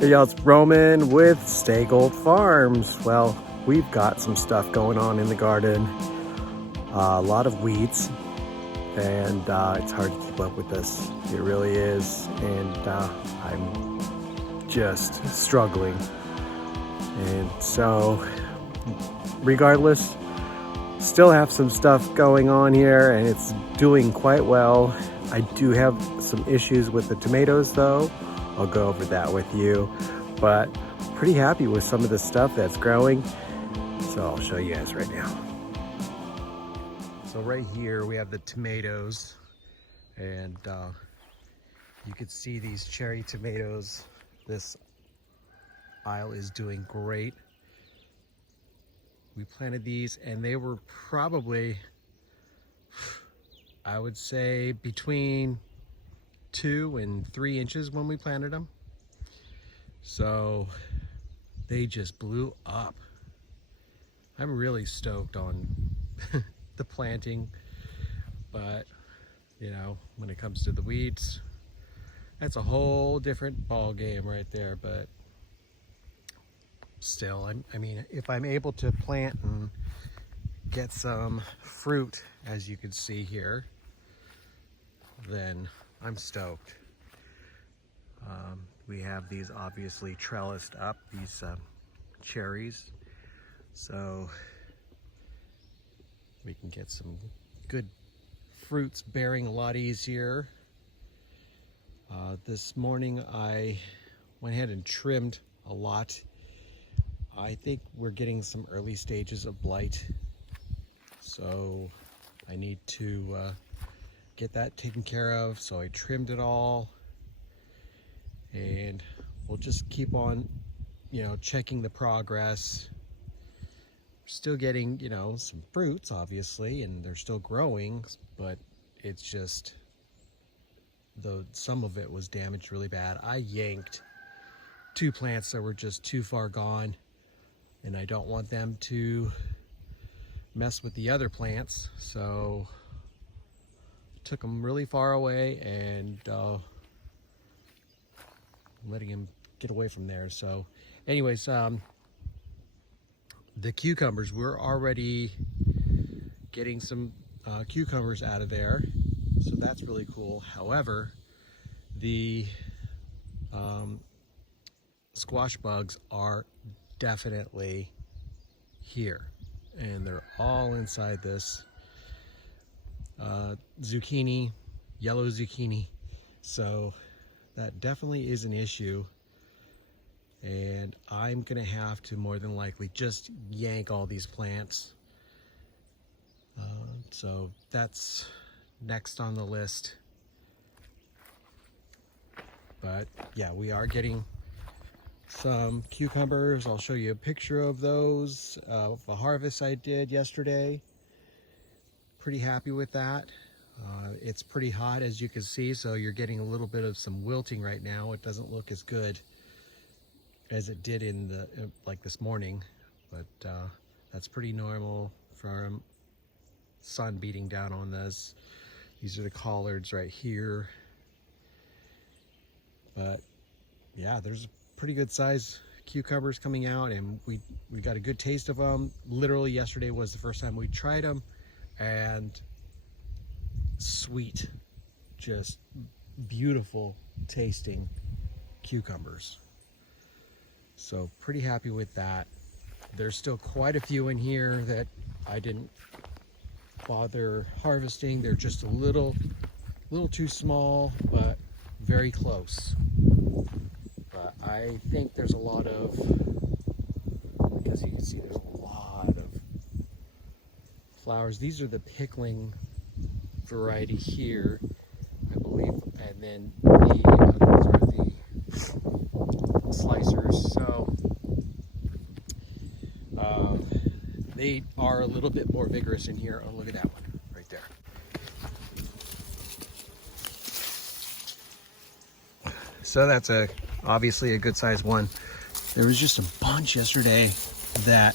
Hey y'all, it's Roman with Stay Gold Farms. Well, we've got some stuff going on in the garden. A lot of weeds, and it's hard to keep up with this. It really is, and I'm just struggling. And so, regardless, still have some stuff going on here, and it's doing quite well. I do have some issues with the tomatoes though. I'll go over that with you, but pretty happy with some of the stuff that's growing. So I'll show you guys right now. So right here we have the tomatoes, and you can see these cherry tomatoes. This aisle is doing great. We planted these and they were probably, I would say, between 2 and 3 inches when we planted them. So they just blew up. I'm really stoked on the planting, but you know, when it comes to the weeds, that's a whole different ball game right there. But still, I mean, if I'm able to plant and get some fruit, as you can see here, then I'm stoked. We have these obviously trellised up, these cherries, so we can get some good fruits bearing a lot easier. This morning I went ahead and trimmed a lot. I think we're getting some early stages of blight, so I need to get that taken care of. So I trimmed it all, and we'll just keep on, you know, checking the progress. Still getting, you know, some fruits obviously, and they're still growing, but it's just some of it was damaged really bad. I yanked 2 plants that were just too far gone, and I don't want them to mess with the other plants, so took them really far away and letting him get away from there. So anyways, the cucumbers, we're already getting some cucumbers out of there, so that's really cool. However, the squash bugs are definitely here, and they're all inside this zucchini, yellow zucchini. So that definitely is an issue, and I'm gonna have to more than likely just yank all these plants. So that's next on the list. But yeah, we are getting some cucumbers. I'll show you a picture of those, of the harvest I did yesterday. Pretty happy with that. It's pretty hot, as you can see, so you're getting a little bit of some wilting right now. It doesn't look as good as it did in the like this morning, but that's pretty normal from sun beating down on this. These are the collards right here. But yeah, there's pretty good size cucumbers coming out, and we got a good taste of them. Literally yesterday was the first time we tried them, and sweet, just beautiful tasting cucumbers. So pretty happy with that. There's still quite a few in here that I didn't bother harvesting. They're just a little too small, but very close. But I think there's a lot of, because you can see there's a lot of flowers. These are the pickling variety here, I believe, and then the others are the slicers. So they are a little bit more vigorous in here. Oh, look at that one right there. So that's obviously a good sized one. There was just a bunch yesterday that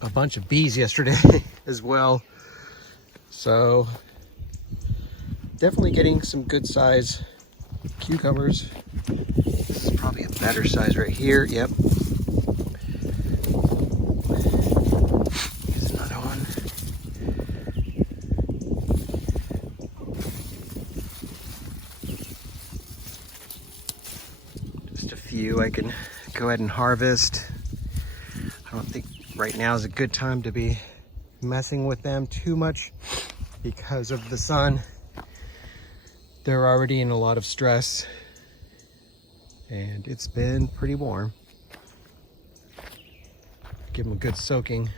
a bunch of bees yesterday as well. So definitely getting some good size cucumbers. This is probably a better size right here. Yep. Here's another one. Just a few I can go ahead and harvest. I don't think right now is a good time to be messing with them too much because of the sun. They're already in a lot of stress and it's been pretty warm. Give them a good soaking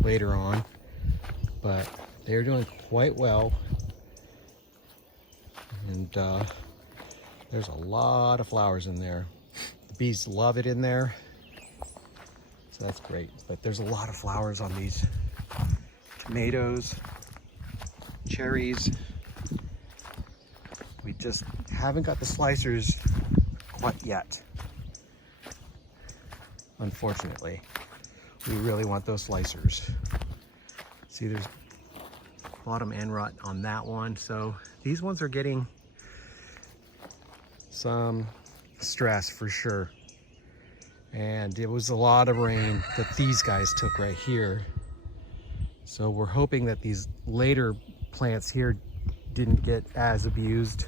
later on, but they're doing quite well. And there's a lot of flowers in there. The bees love it in there, so that's great. But there's a lot of flowers on these tomatoes, cherries. We just haven't got the slicers quite yet, unfortunately. We really want those slicers. See, there's bottom end rot on that one. So these ones are getting some stress for sure. And it was a lot of rain that these guys took right here. So we're hoping that these later plants here didn't get as abused.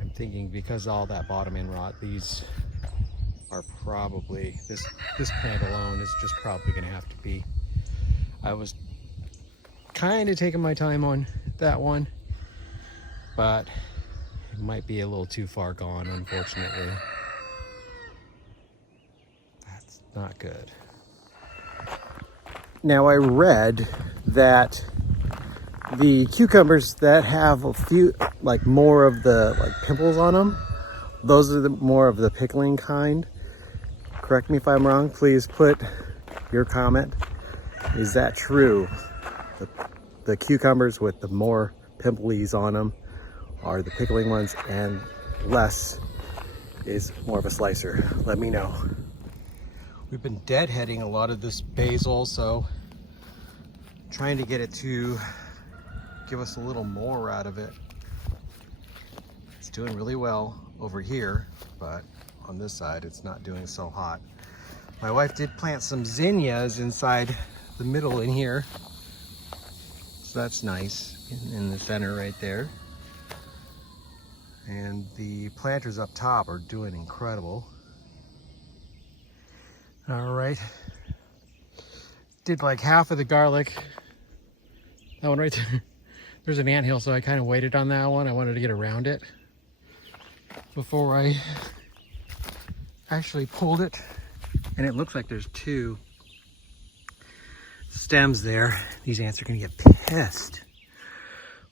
I'm thinking because all that bottom end rot, these are probably, this plant alone is just probably gonna have to be. I was kind of taking my time on that one, but it might be a little too far gone, unfortunately. That's not good. Now I read that the cucumbers that have a few, like more of the pimples on them, those are the more of the pickling kind. Correct me if I'm wrong, please put your comment. Is that true? The cucumbers with the more pimples on them are the pickling ones, and less is more of a slicer. Let me know. We've been deadheading a lot of this basil, so trying to get it to give us a little more out of it. It's doing really well over here, but on this side it's not doing so hot. My wife did plant some zinnias inside the middle in here, so that's nice, in the center right there. And the planters up top are doing incredible. All right, did like half of the garlic. That one right there. There's an anthill, so I kind of waited on that one. I wanted to get around it before I actually pulled it. And it looks like there's two stems there. These ants are gonna get pissed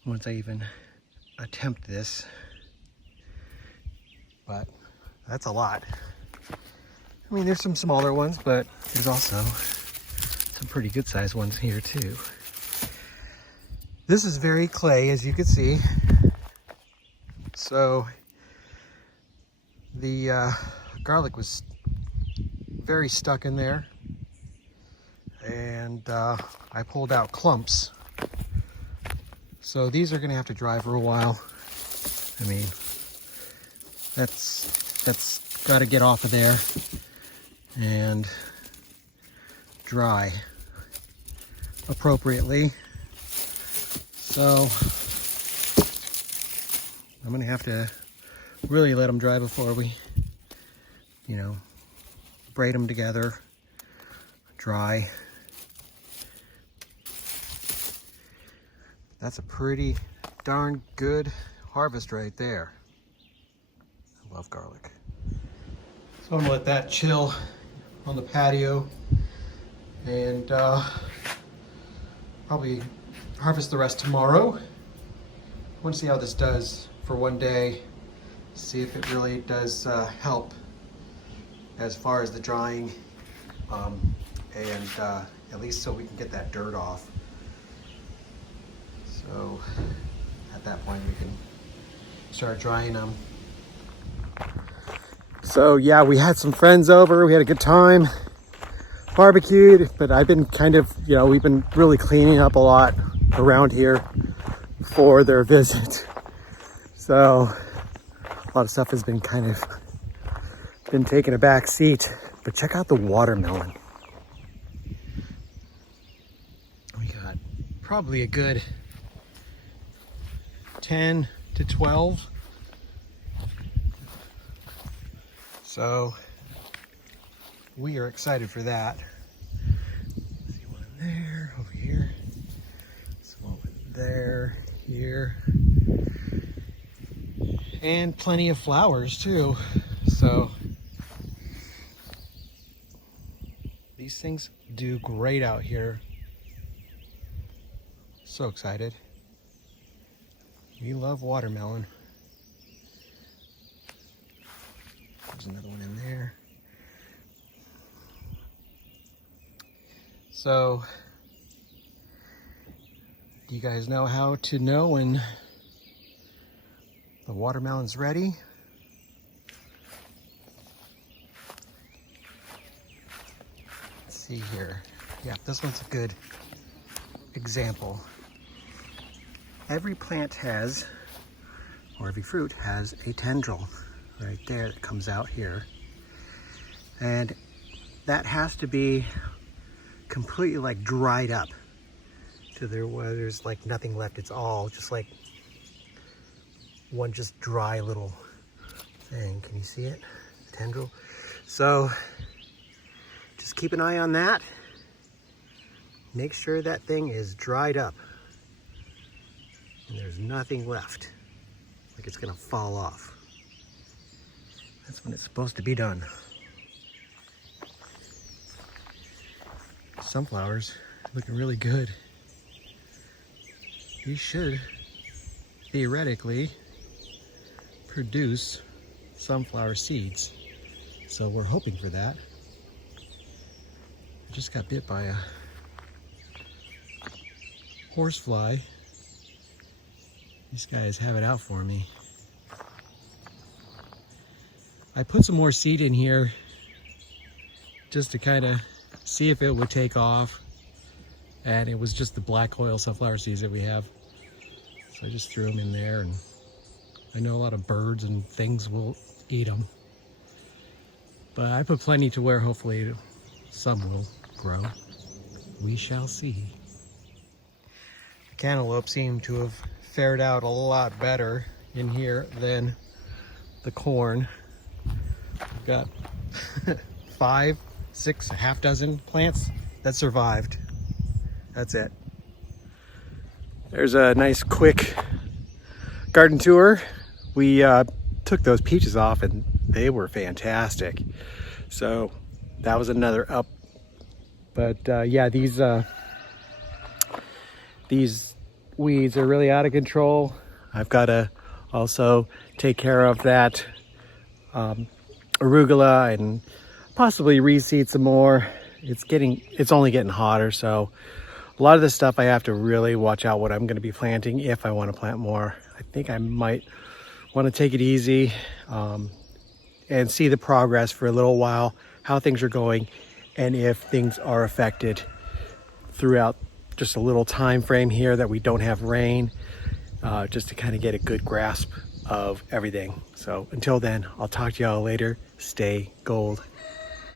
once I even attempt this. But that's a lot. I mean, there's some smaller ones, but there's also some pretty good sized ones here too. This is very clay, as you can see. So the garlic was very stuck in there, and I pulled out clumps. So these are gonna have to dry for a while. I mean, that's got to get off of there and dry appropriately. So I'm gonna have to really let them dry before we, you know, braid them together, dry. That's a pretty darn good harvest right there. I love garlic. So I'm gonna let that chill on the patio and probably harvest the rest tomorrow. I want to see how this does for one day, see if it really does help as far as the drying, and at least so we can get that dirt off. So at that point we can start drying them. So yeah, we had some friends over, we had a good time, barbecued, but I've been kind of, you know, we've been really cleaning up a lot around here for their visit. So A lot of stuff has been been taking a back seat, but check out the watermelon. We got probably a good 10 to 12. So we are excited for that. See one in there, over here. Some over there, here. And plenty of flowers too. So these things do great out here. So excited. We love watermelon. There's another one in there. So, do you guys know how to know when the watermelon's ready? Let's see here. Yeah, this one's a good example. Every plant has, or every fruit has, a tendril right there that comes out here. And that has to be completely like dried up to where there's like nothing left. It's all just like one just dry little thing. Can you see it? Tendril. So just keep an eye on that. Make sure that thing is dried up and there's nothing left, like it's gonna fall off. That's when it's supposed to be done. Sunflowers looking really good. These should theoretically produce sunflower seeds. So we're hoping for that. I just got bit by a horsefly. These guys have it out for me. I put some more seed in here just to kind of see if it would take off. And it was just the black oil sunflower seeds that we have. So I just threw them in there, and I know a lot of birds and things will eat them. But I put plenty to where hopefully some will grow. We shall see. The cantaloupe seem to have fared out a lot better in here than the corn. We've got 5, 6, a half dozen plants that survived. That's it. There's a nice quick garden tour. We took those peaches off and they were fantastic. So that was another up. But yeah, these weeds are really out of control. I've got to also take care of that arugula and possibly reseed some more. It's only getting hotter, so a lot of this stuff I have to really watch out what I'm going to be planting if I want to plant more. I think I might want to take it easy and see the progress for a little while, how things are going, and if things are affected throughout just a little time frame here that we don't have rain, just to kind of get a good grasp of everything. So until then, I'll talk to y'all later. Stay gold.